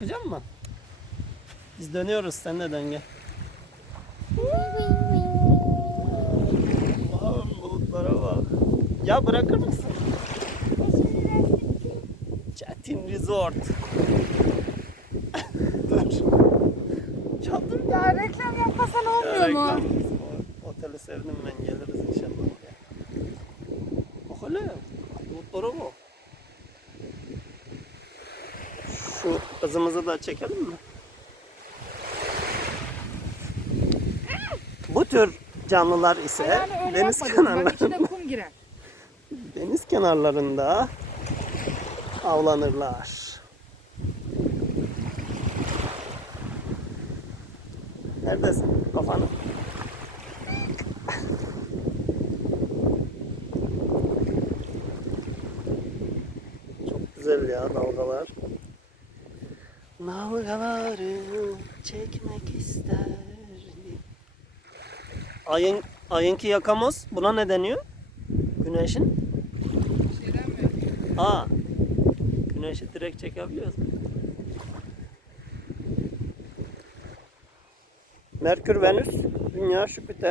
Yapacak mı? Biz dönüyoruz sen de dön gel. Allah'ım bulutlara bak. Ya bırakır mısın? Çetin Resort. dur. Ya dur. Ya reklam yapmasan Ya olmuyor mu? reklam. Oteli sevdim ben geliriz inşallah. Bak hele bulutlara bak. Şu kızımızı da çekelim mi? Bu tür canlılar ise Yani deniz kenarlarında kum girer. deniz kenarlarında avlanırlar. Neredesin? Kafanı. Çok güzel ya dalgalar. Dalgaları çekmek ister. Ayın ayınki yakamoz buna ne deniyor? Güneşin? Şeyden mi? Aa. Güneşi direkt çekebiliyoruz. Merkür, Venüs, Dünya, Jüpiter.